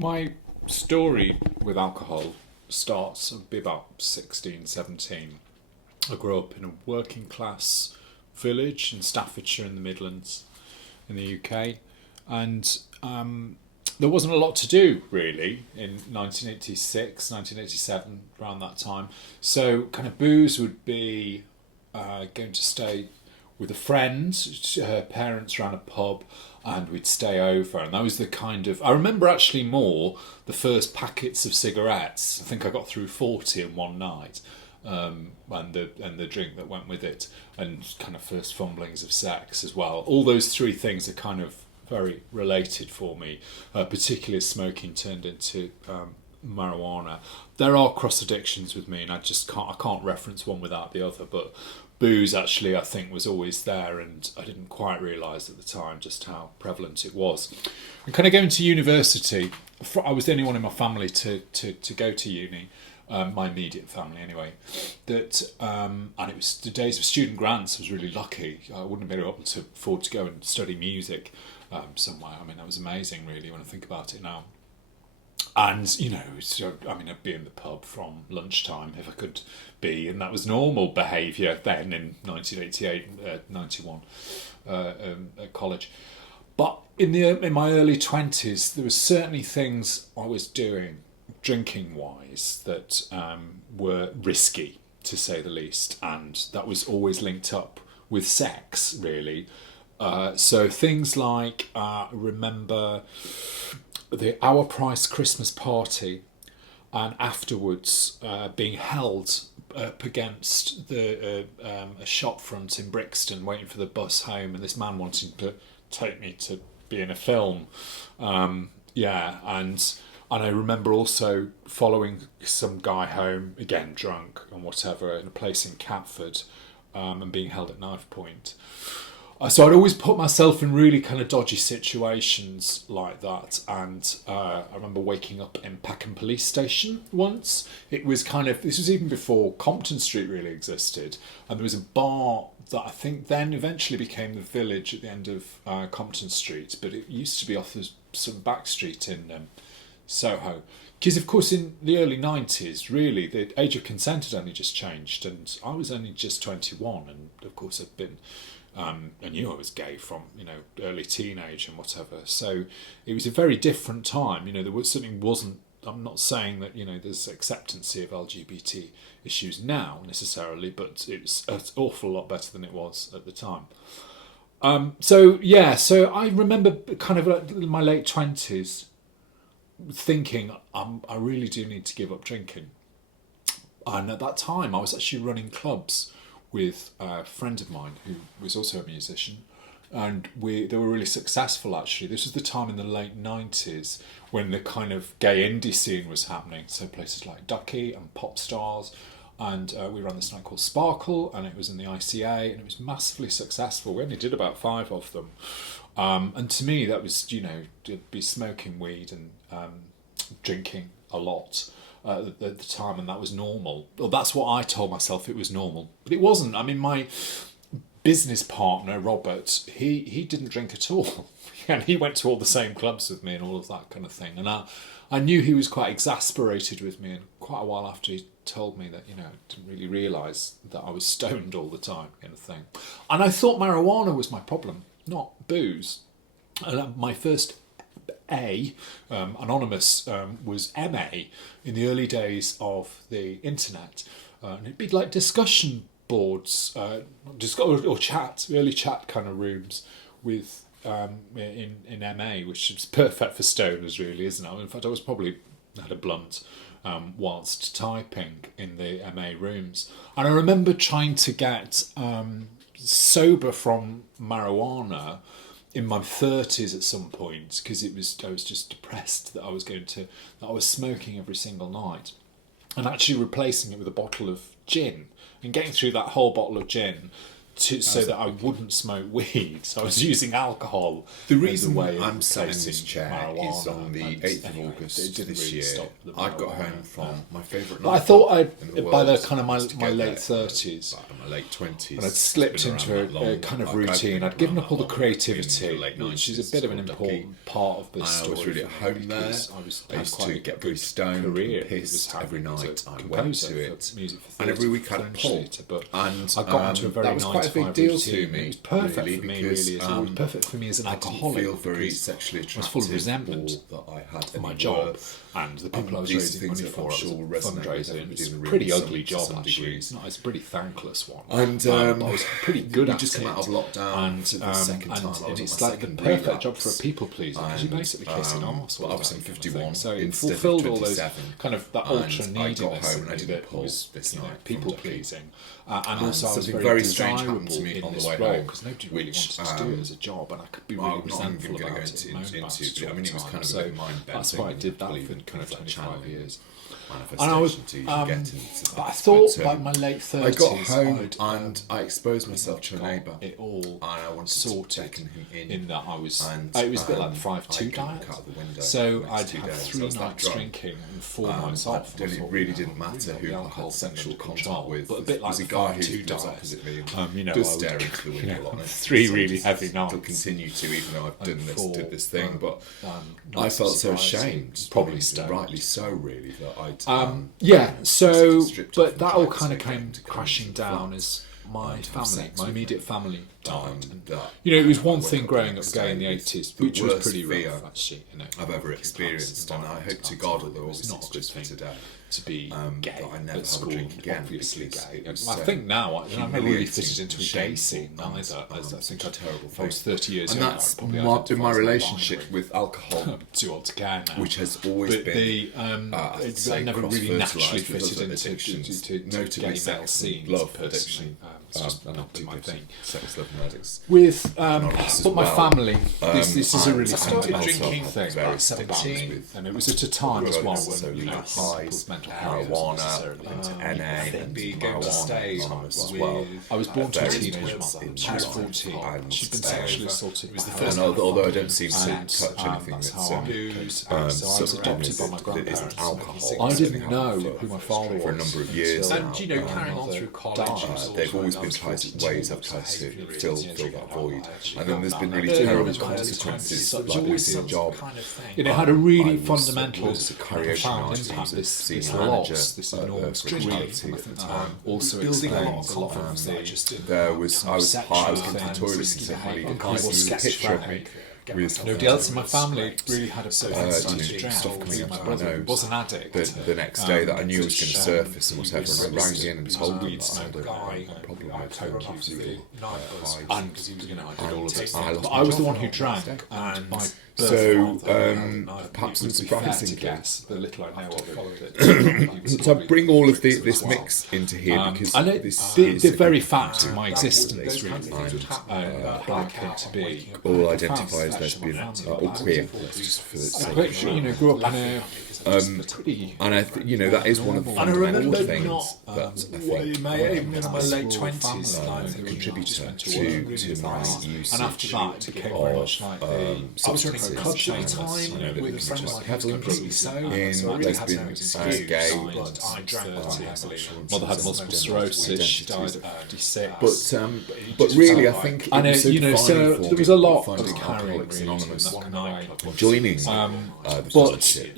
My story with alcohol starts be about 16, 17. I grew up in a working class village in Staffordshire in the Midlands in the UK, and there wasn't a lot to do really in 1986, 1987, around that time. So kind of booze would be going to stay with a friend. Her parents ran a pub, and we'd stay over. And that was the kind of. I remember actually more the first packets of cigarettes. I think I got through 40 in one night, and the drink that went with it, and kind of first fumblings of sex as well. All those three things are kind of very related for me, particularly as smoking turned into marijuana. There are cross addictions with me, and I can't reference one without the other. But booze actually, I think, was always there, and I didn't quite realise at the time just how prevalent it was. And kind of going to university, I was the only one in my family to go to uni. My immediate family, anyway. And it was the days of student grants. I was really lucky. I wouldn't have been able to afford to go and study music somewhere. I mean, that was amazing, really, when I think about it now. And, I'd be in the pub from lunchtime if I could be, and that was normal behaviour then in 1988, 91 at college. But in my early 20s, there was certainly things I was doing, drinking-wise, that were risky, to say the least, and that was always linked up with sex, really. So things like, remember the Our Price Christmas party, and afterwards being held up against a shop front in Brixton, waiting for the bus home, and this man wanting to take me to be in a film. And I remember also following some guy home, again drunk and whatever, in a place in Catford, and being held at knife point. So I'd always put myself in really kind of dodgy situations like that. And I remember waking up in Peckham Police Station once. It was this was even before Compton Street really existed. And there was a bar that I think then eventually became the Village at the end of Compton Street. But it used to be off some back street in Soho. Because, of course, in the early 90s, really, the age of consent had only just changed. And I was only just 21. And, of course, I knew I was gay from early teenage and whatever. So it was a very different time. Certainly wasn't. I'm not saying that there's acceptancy of LGBT issues now necessarily, but it's an awful lot better than it was at the time. So I remember kind of like in my late 20s thinking I really do need to give up drinking. And at that time, I was actually running clubs with a friend of mine who was also a musician, and they were really successful actually. This was the time in the late 90s when the kind of gay indie scene was happening, so places like Ducky and Pop Stars, and we ran this night called Sparkle, and it was in the ICA, and it was massively successful. We only did about 5 of them, and to me that was to be smoking weed and drinking a lot at the time, and that was normal. Well, that's what I told myself it was normal, but it wasn't. I mean, my business partner Robert, he didn't drink at all, and he went to all the same clubs with me and all of that kind of thing. And I knew he was quite exasperated with me, and quite a while after he told me that I didn't really realise that I was stoned all the time, kind of thing. And I thought marijuana was my problem, not booze. And my first anonymous was MA in the early days of the internet, and it'd be like discussion boards, or chat, early chat kind of rooms with in MA, which is perfect for stoners, really, isn't it? In fact, I was probably had a blunt whilst typing in the MA rooms, and I remember trying to get sober from marijuana in my 30s at some point, because I was just depressed that I was smoking every single night, and actually replacing it with a bottle of gin and getting through that whole bottle of gin so that I wouldn't smoke weed. So I was using alcohol. The as a reason way of I'm sat in this replacing chair is marijuana. on the And 8th of anyway, it August didn't this really year. stop the I got marijuana. home from my favourite But I nightclub thought in the by the world kind of was to my go late there. 30s, Like my late 20s. and I'd slipped Been into around that a long. kind of Like, I've routine. been I'd given around up all the that long. Been in creativity, late which is 90s, a bit of an sort of important part of this And I story. was really at for me home there. because I had used quite to a get good very stoned, career and pissed that was every happening night as a I went composer to for it. music for And every theatre, week I'd French pull. theatre, but And I got into a very that was quite a big 9 to 5 deal routine. to me. It was perfect really, for me, because, really. It was perfect for me as an I didn't alcoholic. feel very because sexually I was attractive full of resentment or that I had for my any job worth. and the people I was These raising things money that for. I'm I sure was resonate with fundraising. everybody It's in a the room pretty to ugly some job actually. degree. It's a pretty thankless one. And but I was pretty good we at just it. come out of lockdown And, to the second time. I was and on it's my like the second perfect relapse. job for a people pleaser because you're basically kissing arse. But obviously I'm 51 So it instead of fulfilled all those 27. kind of that And ultra I got neediness home and I in me didn't that pull was this you know, night people from Ducky. pleasing. And also I was something very very strange happened to desirable me in on the this way role home, because nobody really which, wanted to do it as a job, and I could be well, really not even resentful going to go about it. into, and moan about it but I mean, it was all the kind of time. a bit mind-bending. That's why I did that believe for in kind of things like 25 channeling, years. manifestation And I was, to get into but I that. thought But, by my late 30s, I got home I'd, and I exposed myself to a got neighbour, it all and I wanted sorted to beckon him in that I was. And, it was a bit like the I 5-2 couldn't diet. look out the window So for the I'd next 2 have days. I 3 was that nights drunk. drinking and 4 nights off. It really didn't matter who I had sexual contact with. But a bit like There's a the guy who 5-2 lives diet. opposite me You know, does I would, stare into the window a lot. 3 really heavy Still nights. continue to, even though I've done And did this thing, but I nights felt of so sobriety, ashamed, probably stoned. rightly so, really, that I'd Yeah, so, stripped but off that and all tried kind of to came get to crashing come down to as my have family, sex my with immediate family died. that You know, it was one I thing woke growing up next gay in day the with 80s, the which was worst pretty fear rough, actually. You know, I've ever experienced, and I hope to God, although obviously not it's a good just for thing today, to be gay that I never at have a school, drink again, obviously because gay. it was I so think now, I've never really humiliating fitted into a and gay shameful scene and, either. As I think such a terrible if I was thing. 30 years And younger, that's I'd probably been my identify as relationship non-binary. with alcohol, I'm too old to care now. which has always But been I never really naturally fitted into addictions, to notably gay male sex scenes and love personally. addiction. It's just And not been my thing. Sex, love, and addicts. With Anonymous as but my well. family, this is a and really I started fundamental drinking thing. various about addictions me. with And it was at a time as well drugs, so when you know highs, people's mental health marijuana, necessarily into NA, and be going to marijuana stay anonymous as with- well. I was born to a various teenage drugs mother. in She was my life, 14. and, She'd been sexually assaulted. It was the by first her And although I father. don't seem to And, touch anything that's that's how I came to be. So I was adopted by my that grandparents. isn't alcohol. I Certainly didn't haven't know for- who my father was for a number of years until now. And you know, carrying on my through mother college, died. They've always been ways I've tried to fill that void, and then there's been really terrible consequences, like losing a job. And it had a really I fundamental, was a karaoke profound artist, impact. This senior loss, manager this at enormous British grief, Reality at the time. also Building a lot of explains a lot of confidence the There was I was sexual I was in the things, toilet risky and somebody behaviour, did kind of this picture of me schizophrenic. with Nobody else in my family really had a propensity to drink. stuff coming My out brother my nose. was an addict. the next day that I knew was going to surface and he whatever, was- and I rang in and told them weed that I had smoker guy, a problem I with co-accused highs. and you know, I did all of it. I lost But my I was the job. one who drank, and my So, birth perhaps it would be unsurprisingly- fair to guess, the little I know of it. So I bring all of this mix into here because and this the is a very fact of my existence really and black to be all identify as lesbian or queer. Let's just for the sake but of you know, grew up in a pretty. and I you know that is one of the And I fundamental remember things not that I think even in my late 20s, a contributor to my usage and after that, it became very much like I was running a substances, club at the you know, time that with we a friend can of just mine have who was them completely sober, in so I really had lesbian, no excuse, gay, but I drank quite heavily. Mother had multiple sclerosis. She died at 56. but really I think And it was so you know, so defining for there was me a lot finding of carrying Alcoholics Anonymous, one night. joining the but fellowship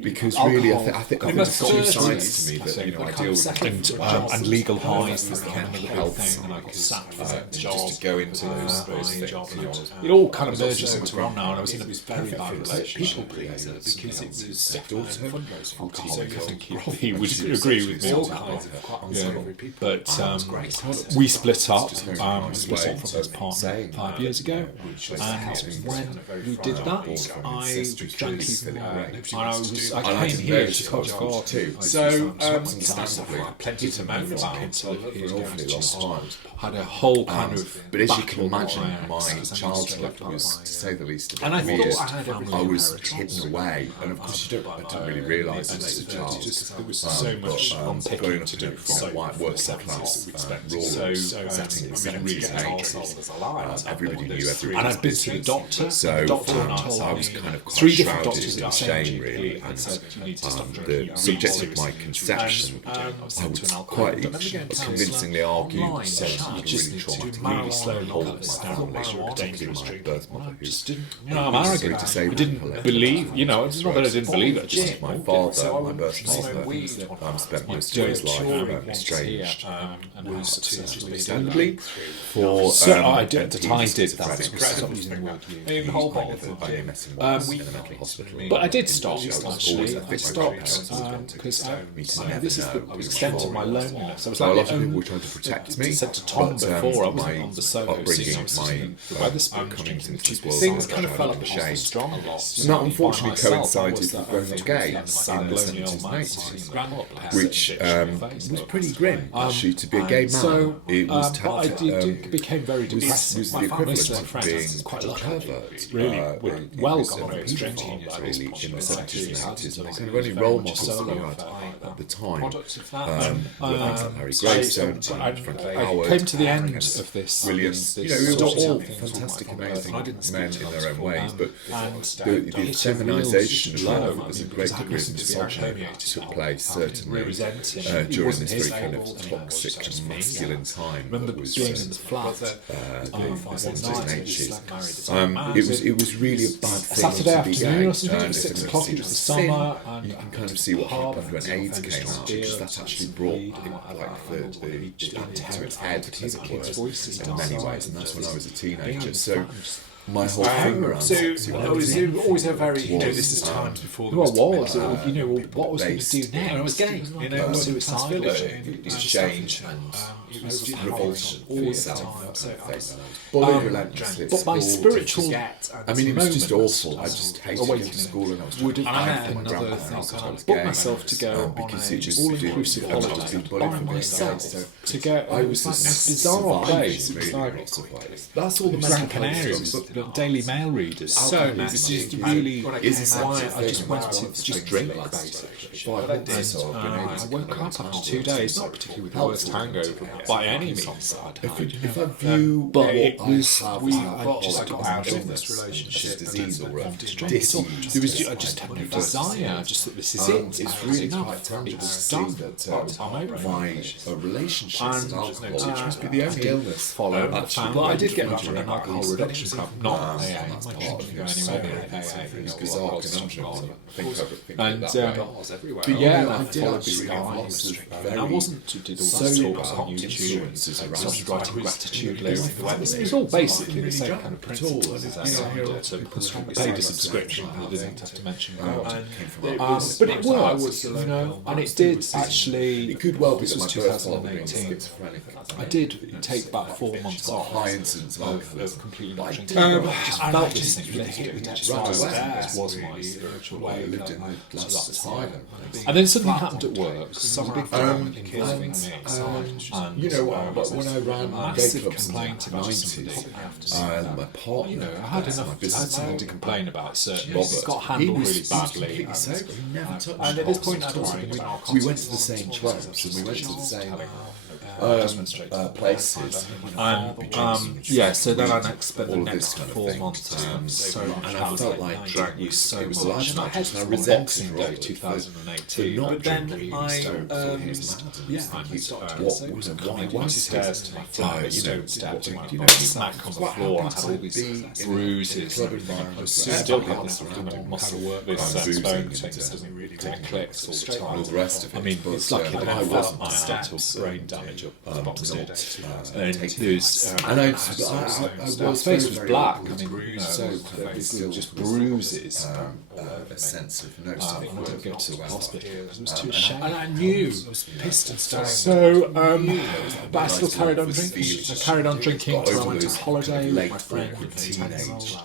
because really I think there's two sides to me that you know I deal with And legal highs, that and became another big health, thing, and I got sacked for that job. just to go into those things. job, You know, it all kind of merges into one now, and I was in a very bad relationship pleaser because it was fundraising alcoholic. I think alcoholic. he would agree with me All on that. kinds of quite Yeah. unsavoury people. But we split up. Split up from his partner saying 5 years ago, and when we did that, I drank even more. And I came here to Coventry too. So understandably, I had plenty to moan about until he was an going awfully to long just time. had a whole kind of. But as you can battle imagine, that I my was childhood demonstrated was, by, to say the least, least a bit And I weird. thought I had everything I was inheritance. hidden away, and of course I didn't really realise it as a child. There was so much unpicking growing up to in do a for white working class, rural setting in the 70s and 80s, everybody knew everybody. And I'd been to the doctor. So The doctor I was kind of quite 3 different shrouded doctors in at the same shame, GP really. and said you need to stop The drinking. subject of my conception, I would quite convincingly argue said you really traumatic really slowly whole cut of this my down, family, make sure it's particularly my dangerous birth mother, who just didn't, I'm was arrogant. disabled I didn't believe, it's not that I didn't believe it, I just my father, my birth father, spent most of his life estranged, understandably, for I did that. Stop using the word you. the whole bottle of only met him once in a mental hospital. But I did stop, Always, actually. I stopped because this is the extent of my loneliness. I was A like lot the of people only, were trying to protect me. I said to Tom but, before, I wasn't my on the solo upbringing, scene. my The Weatherspoons coming into this drinking world, things I kind of was felt kind like of it was ashamed. strong a lot. And that unfortunately By myself, I coincided was with that growing up gay in the sad, lonely 70s old and man 80s, which was pretty grim, Um, actually, to be a gay man. So, It was but I became very was depressing. the equivalent of friends being quite a lucky. pervert. Really, well in got the very 70s, strange really, in the 70s and 80s. And the kind of Very only role much models that solo you had affair. at the time Products of that. were things like Harry Gravestone, Frankie Howard. I came to the end kind of this. brilliant, this they're sort all of thing fantastic, called my amazing birth. men in their own ways, but And the hit a real feminisation of low. love was a great Because I degree of happened to be misogyny permeated took by place, that. certainly Resenting. during wasn't this his very kind of fault, toxic just and me. masculine time. I remember that was being in the flat. the one 70s night, and 80s. married. It was really a bad thing Saturday to be afternoon gay. or something, And it was if 6 you've o'clock, seen it was the Sin, summer. you can kind of see what happened when AIDS came out, because that actually brought the to its head, as it were, in many ways, and that's when I was a teenager. So my whole thing around sexuality always a very, this is times before who I was, people what was going to do based now? I was gay, suicidal. exchange and revulsion, all self, bullied relentlessly. But my spiritual I mean, it was just awful. I just hated going to school, and I was trying to hide from my another grandparents thing. that I was Booked gay, myself to go on because a it just all-inclusive I was holiday being bullied by for being gay, myself. so To go, I was like this bizarre place. It was really like lots of ways. That's all the Gran mental Canaria, health it stuff. was Daily Mail readers. So This is really is a why sensitive I just thing. went That's to one of the just things drink that basically. 5 months or so I've been able I to woke kind up of after 2 days, not particularly with the worst hangover by any means. if I view But what it was I have we had just got out of this relationship disease or a disease. There was I just had no desire. I just thought this is it. It's really enough. quite tangible to It's see done. that I'm over it. my relationships with alcohol, which must be the only illness Follow the actually, but I did get went an alcohol reduction club, not AA. that's I part couldn't of go it. anywhere near So AA. it's bizarre conundrums. I think And that way. but yeah, I did followed actually this have guy. lots of And I very wasn't did all so that talks bad on YouTube. influences I around started writing that. gratitude lists. It was all basically the same kind of At all. principles as You know, I hear did. lots So of people I say paid a that subscription. something I didn't have to mention God. came from But it worked, and it did actually. It could well be This that my was birth father being 2018. schizophrenic. I did take about 4 months Got a off. high incidence of alcoholism. Completely But I not didn't drinking. know I just that. felt I this just thing that hit me just ran right away. there. This was my spiritual I way. lived in the last asylum. And then something happened at work. Some big drama involving me. You know, but when I ran gay massive clubs in the complaint about 90s, somebody. my partner, You know, I had enough. I had something to complain about. Certainly, it got handled really badly. completely sober. He never touched And at this us. point, I'd also been We went to the same clubs and we went to the same places. And yeah, so then I spent the All of this next kind of 4 thing. months so much. And I felt like drank you so it was much. large And I had and I on resented Boxing Day Robert 2018. for not But then drinking. I So he was mad. yeah, He I stopped. what So was coming why down the was stairs to my flat, you know, stone steps, what- and you I know, got smack on the what floor. I happened had all to these be in a bruises. club environment I where still got everybody this else kind of around muscle me work, this boozing bone and, thing doesn't really clicks all the and all time. the rest of it. I mean, But, it's lucky that I I wasn't my steps, brain damage up the box not, did. uh, And taking there's and I my was face very, was very black. I awkward. mean, So there was basically still just was, bruises. a sense of no I self-worth didn't go to the whatsoever. hospital because it was too And ashamed. And I knew it was pissed and staring. So, but I still Nice carried on was drinking. feeling I carried on drinking got until I over went to those holiday with late my friend. awkward teenage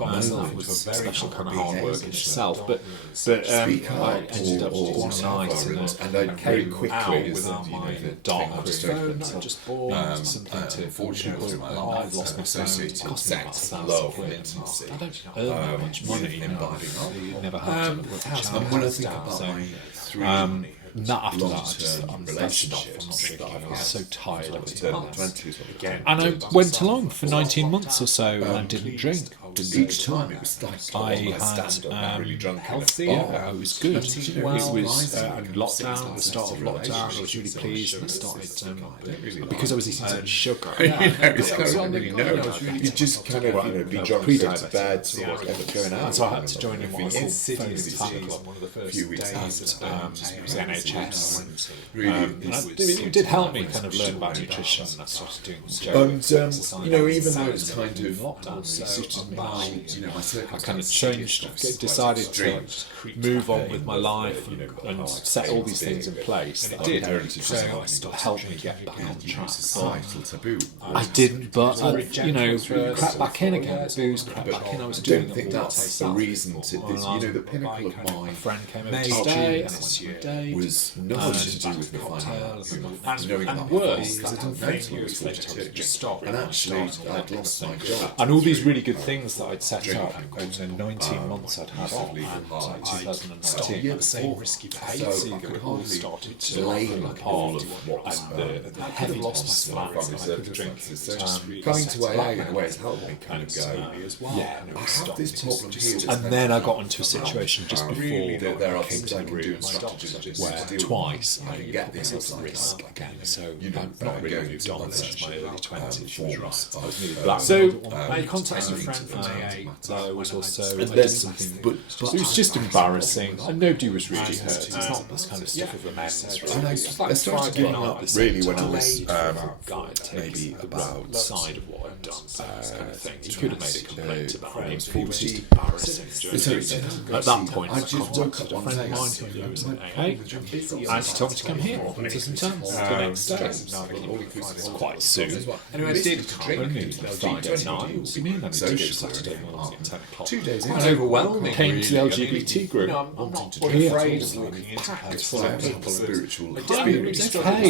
got myself into a very special kind of hard hard work in behaviour. itself. But Speak I up ended up or one night and I very quickly out is without the, my the dark thing phone. I've I just bought something to. unfortunately through my Oh, life I've lost my phone. It associated cost me about sex, £1,000 love, quid. intimacy. I don't earn that much money. You know. Imbibing Never had to work house And when I think about so, my three not after that, I just long-term that's enough. I'm not relationships drinking. that I've I was had, so tired of it. early 20s, Again, And I went along for 19 months or so and didn't drink. each time it was like I my had stand-up, I'm really drunk healthy. in a bar. It was good. And, you know, It was rising lockdown. At the start of lockdown, I was really pleased. And I started because I was eating so much sugar. It's kind of don't really know. You just kind of be drunk, go to bed, or end up going out. And so I had to join in what I called Cities Famous Fan Club. few weeks It was NHS. Really, It did help me kind of learn about nutrition. And I started doing and you know, even though it's kind of lockdown, so my, you know, my I kind of changed, decided to move on with my life and set all these things in place that did. helped me get back on track. societal taboo. I didn't, but crept back in again. Booze crept back in. I was I doing don't think that's the reason to this. You know, the pinnacle of my friend came over to stay, and I went on a date. was nothing to do with me finding out, knowing and about worse, because I didn't know till I was 42. And actually, I'd lost my job. And all these really good things that I'd set up over the 19 months I'd had off, and 2019, Yeah, the same risky behaviours so I could all hardly started to blame fall all apart, of what and the heaviness from that the I could drink. circumstances. So coming to AA in a way has helped me kind of go, Yeah, I have this problem here. and then I got into a situation just before there are I came things to I the can do room and strategies where to deal with twice I can get this at upside risk down. again. So You know, I've not really going moved to on other since my early 20s. forms of, So I contacted a friend from AA that was also I did something, but it was just embarrassing, and nobody was really hurt. It's not this kind of stuff of amends. And I started giving up really when I was maybe about side of what I'd done, kind of thing. He could have made a complaint about me. It was 40. just embarrassing. Sorry, At that point, I just woke up a one friend day of mine who was in AA, and he told me to come here to some terms the next day. It's quite soon. Anyway, I did Only Friday night. What do you mean? I did Saturday morning at 10 o'clock. 2 days in. And overwhelming. Came to the LGBT group. I'm not Here. afraid of walking into places I of have people. spiritual It experience. was okay.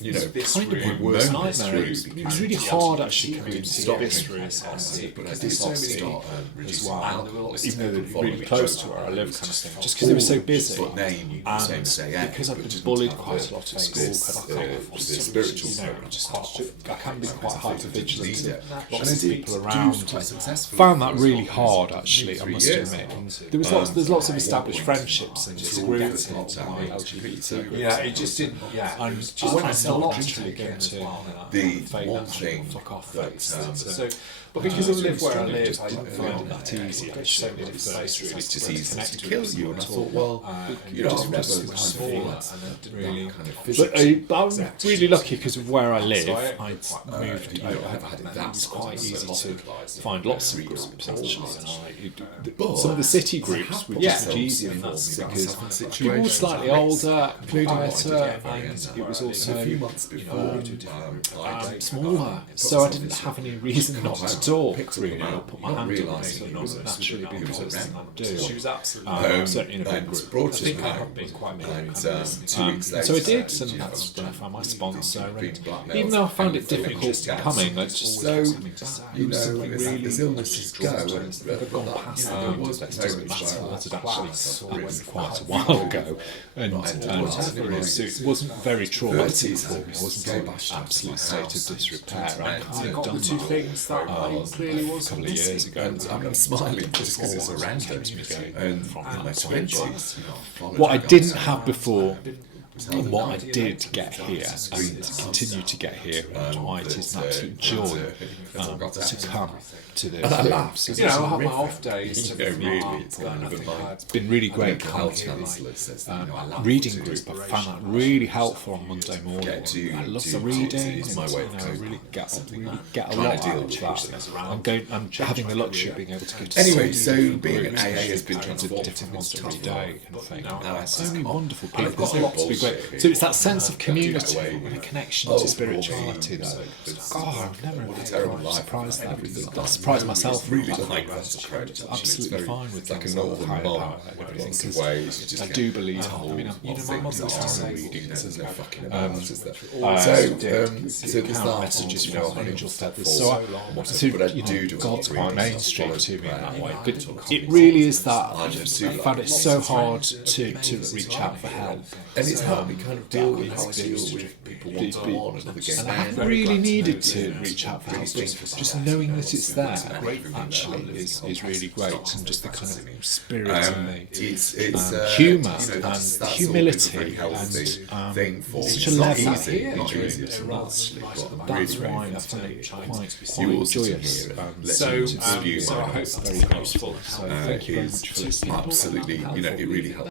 You know, Kind of my worst nightmare. It was really hard actually coming into this room. but I did start As well, even though they're really close to where I live, kind of thing. Just because they were so busy, name and because I've been bullied quite a lot at school, the spiritual I can be quite hyper-vigilant. leader. Lots of people around. quite successfully. Found that really hard, actually. I must admit. And there's lots of established friendships in this group. LGBT. Yeah, it just didn't. Yeah, And when I'm it's not a lot actually going to The fake one that thing fuck off that, face. so, but because I live where I live, just I didn't find that easy. There's so many places it's just to easy to connect kill with you. And I people thought, well, you know, I've never just kind smaller, of and I didn't really really kind of But physically. I'm really lucky because of where I live. So I'd moved. you know, I've had It that was quite sort easy of to find lots of groups actually. But Some of the city groups were just much easier for me because people were slightly older, quieter, and it was also a few months before, smaller. So I didn't have any reason not to talk really or put my hand on it. It wouldn't naturally be the first thing I'd do. She was absolutely. Certainly in a big group. brought us I think I home, have been quite big. and 2 weeks later, So I did, and that's when I found my sponsor. And even though I found it difficult coming, I just So, you know, something really as illnesses go, and I've gone past that. there was It doesn't moments matter. where That happened quite a while ago, and so it wasn't very traumatic for me. I wasn't in an absolute state of disrepair. I kind of got done the two that things that I clearly a was couple of years ago. and I'm smiling just because it's a random. And in my 20s, What I didn't have before, and what I did get here, and continue to get here at Dwight, is an absolute joy to come to the laughs. You know, I have my off days to Yeah, be really, up, it's and kind I of a think vibe. It's been really great The coming health here. counsellor says that, you know, I love Reading to group, I found that really helpful on Monday morning. I love the reading. It's my way of and, coping. really get a Trying lot to deal out with of that. I'm having the luxury of being able to go to Anyway, so so many being an groups, AA has been to transformed different ones from every day kind of thing. Now So many wonderful I've people. got a lot It's been bullshit great. here. So it's that sense of community away. and a connection Oh, to spirituality that it's God, I've never a terrible been life. surprised that that's surprised myself. Really like that approach. Absolutely fine with like a things northern higher mom power and everything. lots of Because ways. You just I get do believe. told I mean, what my mum things used to are say reading. There's no fucking um, about, is there? so there's count that messages from on angel feathers. full, So, but I you know, do God's agree quite with mainstream follow to me in that prayer, way. and But talk it to really is that I I just do found like it so hard to reach out for help. and it's helped me kind of deal with how I deal with people one-to-one and other And I haven't really needed to reach out for help. think Just knowing that it's there actually is really great, and just the kind of spirit and the humour and humility and thing for such a it's not level. easy, not It's easy at all, actually, but That's really, why really I find it quite yours to joyous. hear and So, let you to spew so I my hope notes that's very useful. So thank you very much for listening. absolutely, it really helps.